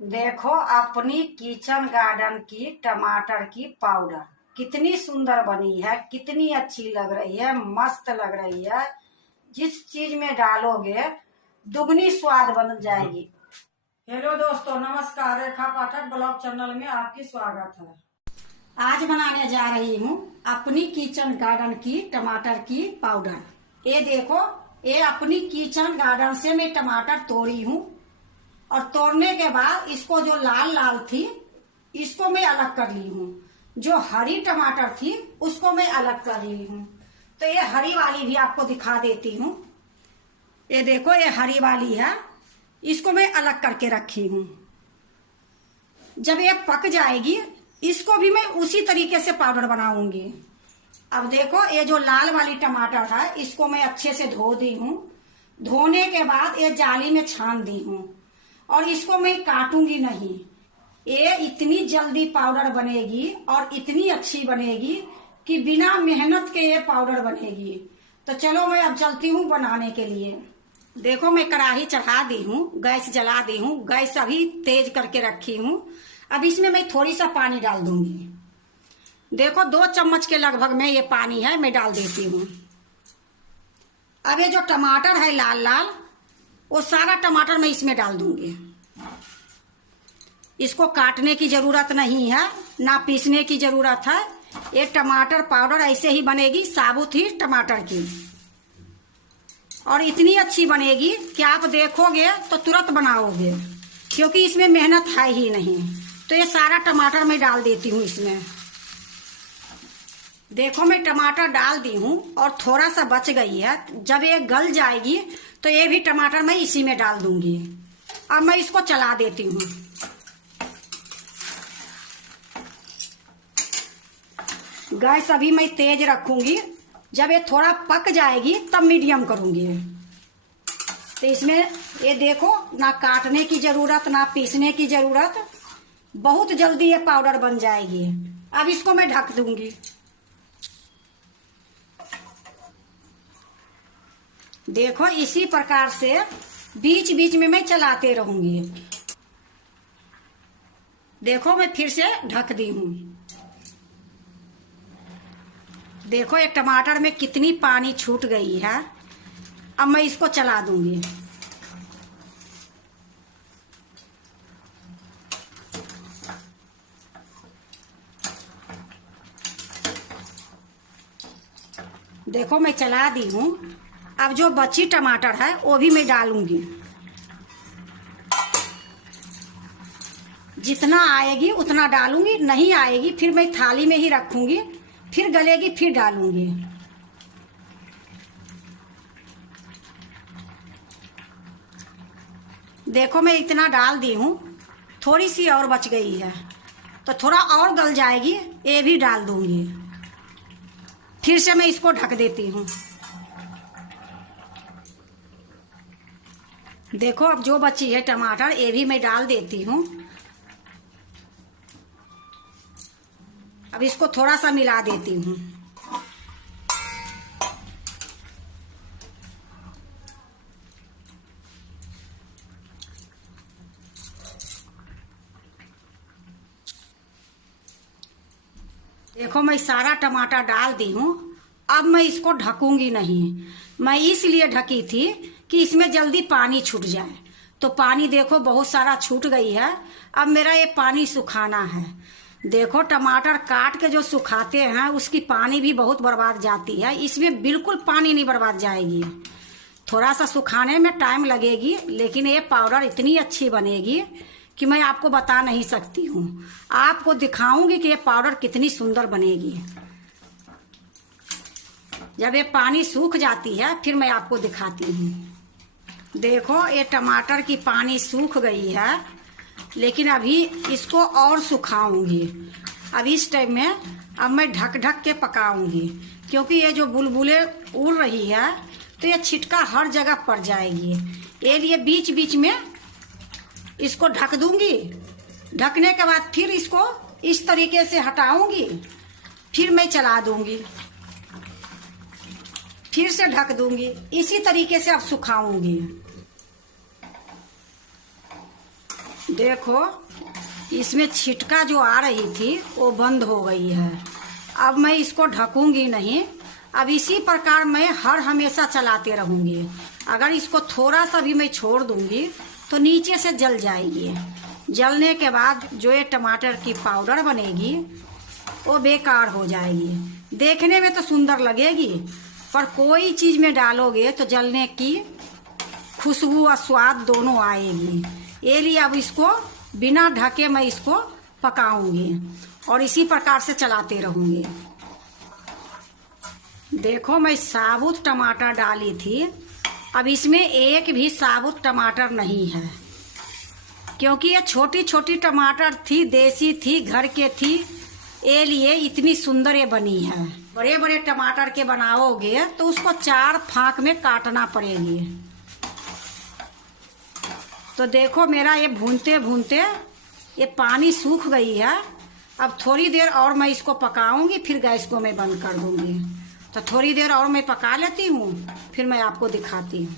देखो अपनी kitchen garden की टमाटर की पाउडर कितनी सुंदर बनी है, कितनी अच्छी लग रही है, मस्त लग रही है। जिस चीज में डालोगे दुगनी स्वाद बन जाएगी। हेलो दोस्तों, नमस्कार। रेखा पाठक ब्लॉग चैनल में आपकी स्वागत है। आज बनाने जा रही हूँ अपनी किचन गार्डन की टमाटर की पाउडर। ये देखो, ये अपनी किचन गार्डन से मैं टमाटर तोड़ी हूँ और तोड़ने के बाद इसको जो लाल लाल थी इसको मैं अलग कर ली हूँ। जो हरी टमाटर थी उसको मैं अलग कर ली हूँ। तो ये हरी वाली भी आपको दिखा देती हूँ। ये देखो, ये हरी वाली है, इसको मैं अलग करके रखी हूँ। जब ये पक जाएगी इसको भी मैं उसी तरीके से पाउडर बनाऊंगी। अब देखो, ये जो लाल वाली टमाटर है इसको मैं अच्छे से धो दी हूँ। धोने के बाद ये जाली में छान दी हूँ और इसको मैं काटूंगी नहीं। ये इतनी जल्दी पाउडर बनेगी और इतनी अच्छी बनेगी कि बिना मेहनत के ये पाउडर बनेगी। तो चलो मैं अब चलती हूँ बनाने के लिए। देखो, मैं कढ़ाई चढ़ा दी हूँ, गैस जला दी हूँ, गैस अभी तेज करके रखी हूँ। अब इसमें मैं थोड़ी सा पानी डाल दूंगी। देखो, 2 चम्मच के लगभग में ये पानी है, मैं डाल देती हूँ। अब ये जो टमाटर है लाल लाल, वो सारा टमाटर मैं इसमें डाल दूंगी। इसको काटने की जरूरत नहीं है, ना पीसने की जरूरत है। ये टमाटर पाउडर ऐसे ही बनेगी, साबुत ही टमाटर की, और इतनी अच्छी बनेगी कि आप देखोगे तो तुरंत बनाओगे, क्योंकि इसमें मेहनत है ही नहीं। तो ये सारा टमाटर मैं डाल देती हूँ इसमें। देखो, मैं टमाटर डाल दी हूँ और थोड़ा सा बच गई है। जब ये गल जाएगी तो ये भी टमाटर मैं इसी में डाल दूंगी। अब मैं इसको चला देती हूँ। गैस अभी मैं तेज रखूंगी। जब ये थोड़ा पक जाएगी तब मीडियम करूंगी। तो इसमें ये देखो, ना काटने की जरूरत ना पीसने की जरूरत, बहुत जल्दी ये पाउडर बन जाएगी। अब इसको मैं ढक दूंगी। देखो, इसी प्रकार से बीच बीच में मैं चलाते रहूंगी। देखो, मैं फिर से ढक दी हूँ। देखो, एक टमाटर में कितनी पानी छूट गई है। अब मैं इसको चला दूंगी। देखो, मैं चला दी हूँ। अब जो बची टमाटर है वो भी मैं डालूंगी। जितना आएगी उतना डालूंगी, नहीं आएगी फिर मैं थाली में ही रखूंगी, फिर गलेगी फिर डालूंगी। देखो, मैं इतना डाल दी हूँ, थोड़ी सी और बच गई है, तो थोड़ा और गल जाएगी, ये भी डाल दूंगी। फिर से मैं इसको ढक देती हूँ। देखो, अब जो बची है टमाटर ये भी मैं डाल देती हूँ। अब इसको थोड़ा सा मिला देती हूँ। देखो, मैं सारा टमाटर डाल दी हूँ। अब मैं इसको ढकूंगी नहीं। मैं इसलिए ढकी थी कि इसमें जल्दी पानी छूट जाए। तो पानी देखो बहुत सारा छूट गई है। अब मेरा ये पानी सुखाना है। देखो, टमाटर काट के जो सुखाते हैं उसकी पानी भी बहुत बर्बाद जाती है। इसमें बिल्कुल पानी नहीं बर्बाद जाएगी। थोड़ा सा सुखाने में टाइम लगेगी, लेकिन ये पाउडर इतनी अच्छी बनेगी कि मैं आपको बता नहीं सकती हूँ। आपको दिखाऊंगी कि ये पाउडर कितनी सुंदर बनेगी। जब ये पानी सूख जाती है फिर मैं आपको दिखाती हूँ। देखो, ये टमाटर की पानी सूख गई है, लेकिन अभी इसको और सुखाऊंगी। अब इस टाइम में अब मैं ढक ढक के पकाऊंगी, क्योंकि ये जो बुलबुले उड़ रही है तो ये छिटका हर जगह पड़ जाएगी। ये लिए बीच बीच में इसको ढक दूंगी। ढकने के बाद फिर इसको इस तरीके से हटाऊंगी, फिर मैं चला दूंगी, फिर से ढक दूंगी। इसी तरीके से अब सुखाऊंगी। देखो इसमें छिटका जो आ रही थी वो बंद हो गई है। अब मैं इसको ढकूंगी नहीं। अब इसी प्रकार मैं हर हमेशा चलाते रहूंगी। अगर इसको थोड़ा सा भी मैं छोड़ दूंगी तो नीचे से जल जाएगी। जलने के बाद जो ये टमाटर की पाउडर बनेगी वो बेकार हो जाएगी। देखने में तो सुंदर लगेगी पर कोई चीज में डालोगे तो जलने की खुशबू और स्वाद दोनों आएगी। ये लिए अब इसको बिना ढके मैं इसको पकाऊंगी और इसी प्रकार से चलाते रहूंगी। देखो मैं साबुत टमाटर डाली थी। अब इसमें एक भी साबुत टमाटर नहीं है क्योंकि ये छोटी छोटी टमाटर थी, देसी थी, घर के थी। ये लिए इतनी सुंदर ये बनी है। बड़े बड़े टमाटर के बनाओगे तो उसको 4 फाँक में काटना पड़ेगी। तो देखो मेरा ये भूनते भूनते ये पानी सूख गई है। अब थोड़ी देर और मैं इसको पकाऊंगी, फिर गैस को मैं बंद कर दूंगी। तो थोड़ी देर और मैं पका लेती हूँ, फिर मैं आपको दिखाती हूँ।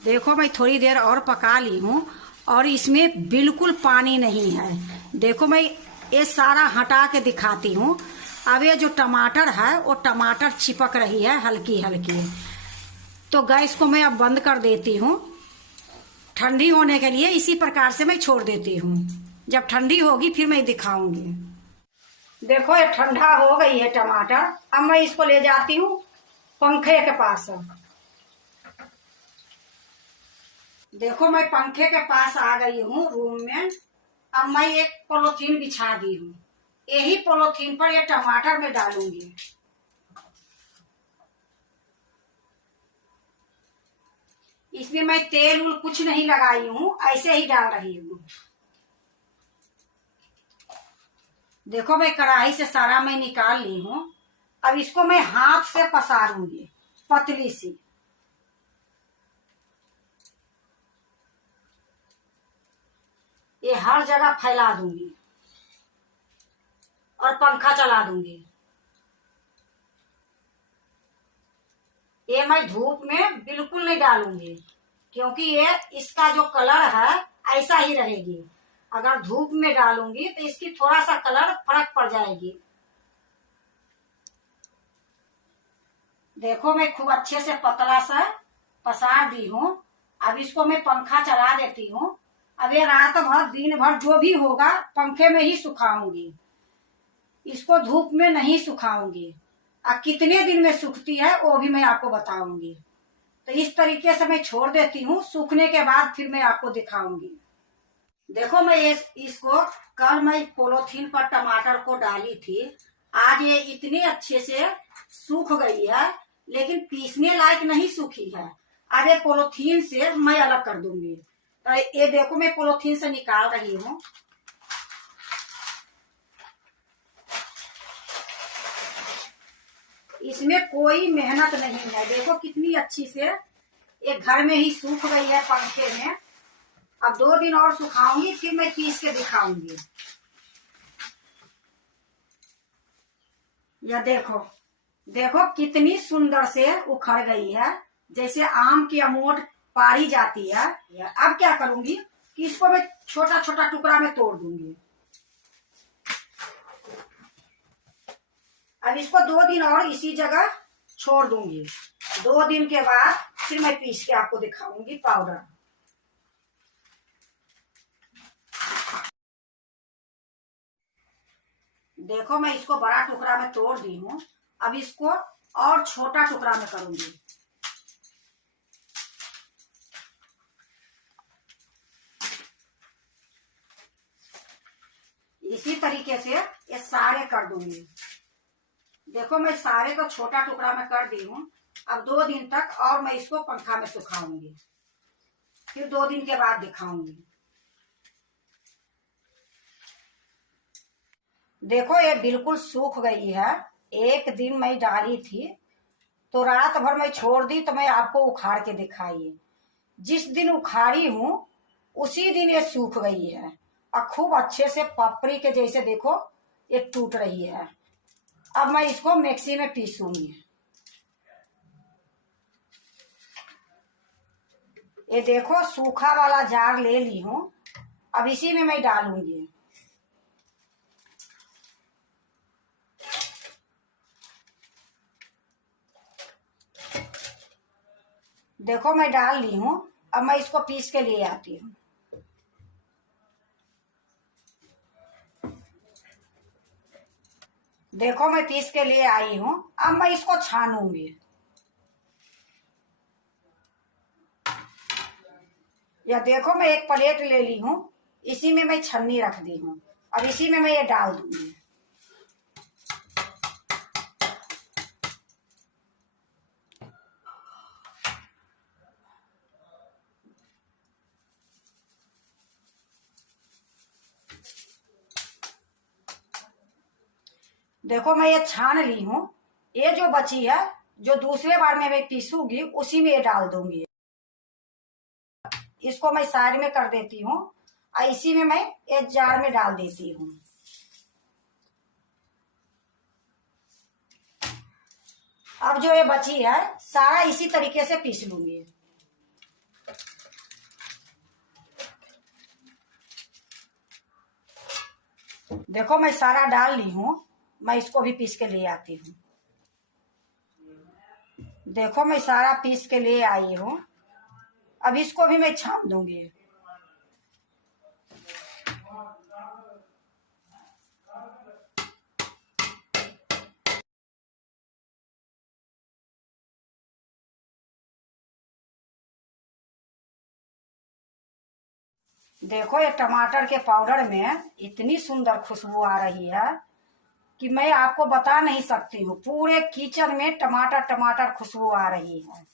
देखो मैं थोड़ी देर और पका ली हूँ और इसमें बिल्कुल पानी नहीं है। देखो मैं ये सारा हटा के दिखाती हूँ। अब ये जो टमाटर है वो टमाटर चिपक रही है हल्की हल्की। तो गैस को मैं अब बंद कर देती हूँ ठंडी होने के लिए। इसी प्रकार से मैं छोड़ देती हूँ। जब ठंडी होगी फिर मैं दिखाऊंगी। देखो ये ठंडा हो गई है टमाटर। अब मैं इसको ले जाती हूँ पंखे के पास। देखो मैं पंखे के पास आ गई हूँ रूम में। अब मैं एक पॉलीथीन बिछा दी हूँ। यही पॉलीथीन पर ये टमाटर में डालूंगी। इसमें मैं तेल उल कुछ नहीं लगाई हूँ, ऐसे ही डाल रही हूँ। देखो मैं कढ़ाई से सारा मैं निकाल ली हूँ। अब इसको मैं हाथ से पसारूंगी पतली सी। ये हर जगह फैला दूंगी और पंखा चला दूंगी। ये मैं धूप में बिल्कुल नहीं डालूंगी क्योंकि ये इसका जो कलर है ऐसा ही रहेगी। अगर धूप में डालूंगी तो इसकी थोड़ा सा कलर फर्क पड़ जाएगी। देखो मैं खूब अच्छे से पतला सा पसार दी हूँ। अब इसको मैं पंखा चला देती हूँ। अब ये रात भर दिन भर जो भी होगा पंखे में ही सुखाऊंगी। इसको धूप में नहीं सुखाऊंगी। अब कितने दिन में सूखती है वो भी मैं आपको बताऊंगी। तो इस तरीके से मैं छोड़ देती हूँ। सूखने के बाद फिर मैं आपको दिखाऊंगी। देखो मैं इसको कल मैं पॉलीथीन पर टमाटर को डाली थी। आज ये इतने अच्छे से सूख गई है लेकिन पीसने लायक नहीं सूखी है। अब ये पॉलीथीन से मैं अलग कर दूंगी। तो ये देखो मैं पॉलीथीन से निकाल रही हूँ। इसमें कोई मेहनत नहीं है। देखो कितनी अच्छी से ये घर में ही सूख गई है पंखे में। अब 2 दिन और सुखाऊंगी फिर मैं पीस के दिखाऊंगी। या देखो देखो कितनी सुंदर से उखड़ गई है, जैसे आम की अमोट पारी जाती है। अब क्या करूंगी कि इसको मैं छोटा छोटा टुकड़ा में तोड़ दूंगी। अब इसको 2 दिन और इसी जगह छोड़ दूंगी। 2 दिन के बाद फिर मैं पीस के आपको दिखाऊंगी पाउडर। देखो मैं इसको बड़ा टुकड़ा में तोड़ दी हूँ। अब इसको और छोटा टुकड़ा में करूंगी। इसी तरीके से ये सारे कर दूंगी। देखो मैं सारे को छोटा टुकड़ा में कर दी हूँ। अब 2 दिन तक और मैं इसको पंखा में सुखाऊंगी। फिर 2 दिन के बाद दिखाऊंगी। देखो ये बिल्कुल सूख गई है। एक दिन मैं डाली थी तो रात भर मैं छोड़ दी तो मैं आपको उखाड़ के दिखाई। जिस दिन उखाड़ी हूँ उसी दिन ये सूख गई है और खूब अच्छे से पपड़ी के जैसे देखो ये टूट रही है। अब मैं इसको मिक्सी में पीसूंगी। ये देखो सूखा वाला जार ले ली हूँ। अब इसी में मैं डालूंगी। देखो मैं डाल ली हूँ। अब मैं इसको पीस के लिए आती हूँ। देखो मैं पीस के लिए आई हूँ। अब मैं इसको छानूंगी। या देखो मैं एक प्लेट ले ली हूँ। इसी में मैं छन्नी रख दी हूँ। अब इसी में मैं ये डाल दूंगी। देखो मैं ये छान ली हूँ। ये जो बची है, जो दूसरे बार में मैं पीसूंगी, उसी में ये डाल दूंगी। इसको मैं साइड में कर देती हूँ और इसी में मैं एक जार में डाल देती हूँ। अब जो ये बची है सारा इसी तरीके से पीस लूंगी। देखो मैं सारा डाल ली हूँ। मैं इसको भी पीस के लिए आती हूँ। देखो मैं सारा पीस के लिए आई हूँ। अब इसको भी मैं छान दूंगी। देखो ये टमाटर के पाउडर में इतनी सुंदर खुशबू आ रही है कि मैं आपको बता नहीं सकती हूँ। पूरे किचन में टमाटर टमाटर खुशबू आ रही है।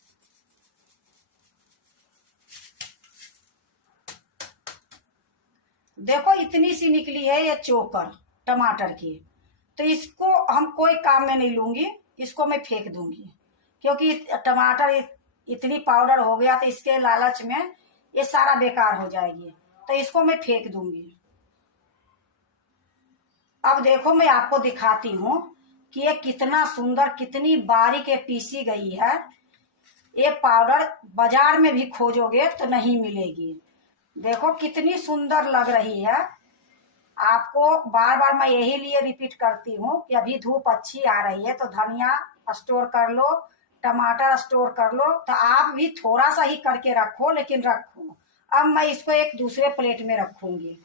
देखो इतनी सी निकली है ये चोकर टमाटर की। तो इसको हम कोई काम में नहीं लूंगी। इसको मैं फेंक दूंगी, क्योंकि टमाटर इतनी पाउडर हो गया तो इसके लालच में ये सारा बेकार हो जाएगी। तो इसको मैं फेंक दूंगी। अब देखो मैं आपको दिखाती हूँ कि ये कितना सुंदर, कितनी बारीक ये पीसी गई है। ये पाउडर बाजार में भी खोजोगे तो नहीं मिलेगी। देखो कितनी सुंदर लग रही है। आपको बार बार मैं यही लिए रिपीट करती हूँ कि अभी धूप अच्छी आ रही है तो धनिया स्टोर कर लो, टमाटर स्टोर कर लो। तो आप भी थोड़ा सा ही करके रखो, लेकिन रखो। अब मैं इसको एक दूसरे प्लेट में रखूंगी।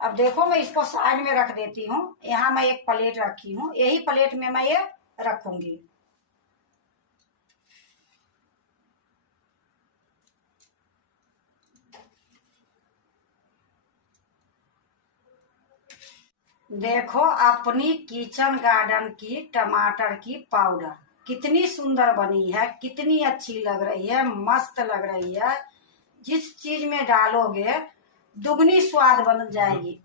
अब देखो मैं इसको साइड में रख देती हूँ। यहाँ मैं एक प्लेट रखी हूँ, यही प्लेट में मैं ये रखूंगी। देखो अपनी किचन गार्डन की टमाटर की पाउडर कितनी सुंदर बनी है, कितनी अच्छी लग रही है, मस्त लग रही है। जिस चीज में डालोगे दुगनी स्वाद बन जाएगी।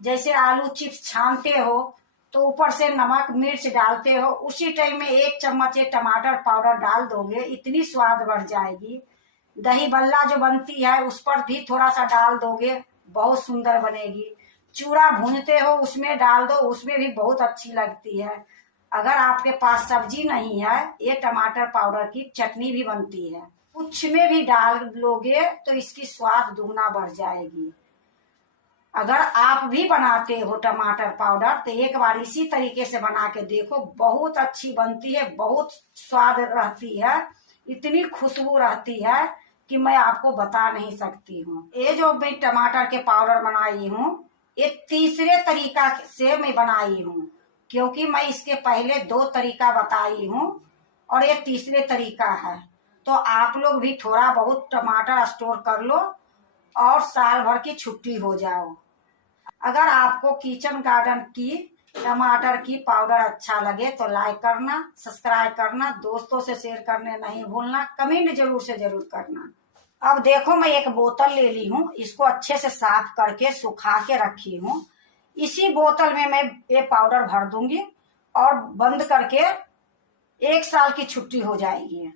जैसे आलू चिप्स छानते हो तो ऊपर से नमक मिर्च डालते हो, उसी टाइम में एक चम्मच ये टमाटर पाउडर डाल दोगे, इतनी स्वाद बढ़ जाएगी। दही बल्ला जो बनती है उस पर भी थोड़ा सा डाल दोगे, बहुत सुंदर बनेगी। चूड़ा भूनते हो उसमें डाल दो, उसमें भी बहुत अच्छी लगती है। अगर आपके पास सब्जी नहीं है, ये टमाटर पाउडर की चटनी भी बनती है, कुछ में भी डाल लोगे तो इसकी स्वाद दुगना बढ़ जाएगी। अगर आप भी बनाते हो टमाटर पाउडर तो एक बार इसी तरीके से बना के देखो, बहुत अच्छी बनती है, बहुत स्वाद रहती है, इतनी खुशबू रहती है कि मैं आपको बता नहीं सकती हूँ। ये जो मैं टमाटर के पाउडर बनाई हूँ, ये तीसरे तरीका से मैं बनाई हूँ, क्योंकि मैं इसके पहले 2 तरीका बताई हूँ और ये तीसरे तरीका है। तो आप लोग भी थोड़ा बहुत टमाटर स्टोर कर लो और साल भर की छुट्टी हो जाओ। अगर आपको किचन गार्डन की टमाटर की पाउडर अच्छा लगे तो लाइक करना, सब्सक्राइब करना, दोस्तों से शेयर करने नहीं भूलना, कमेंट जरूर से जरूर करना। अब देखो मैं एक बोतल ले ली हूँ, इसको अच्छे से साफ करके सुखा के रखी हूँ। इसी बोतल में मैं ये पाउडर भर दूंगी और बंद करके 1 साल की छुट्टी हो जाएगी।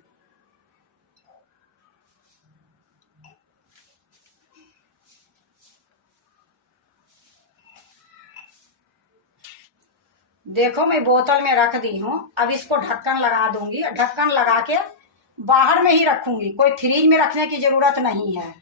देखो मैं बोतल में रख दी हूँ। अब इसको ढक्कन लगा दूंगी। ढक्कन लगा के बाहर में ही रखूंगी, कोई फ्रिज में रखने की जरूरत नहीं है।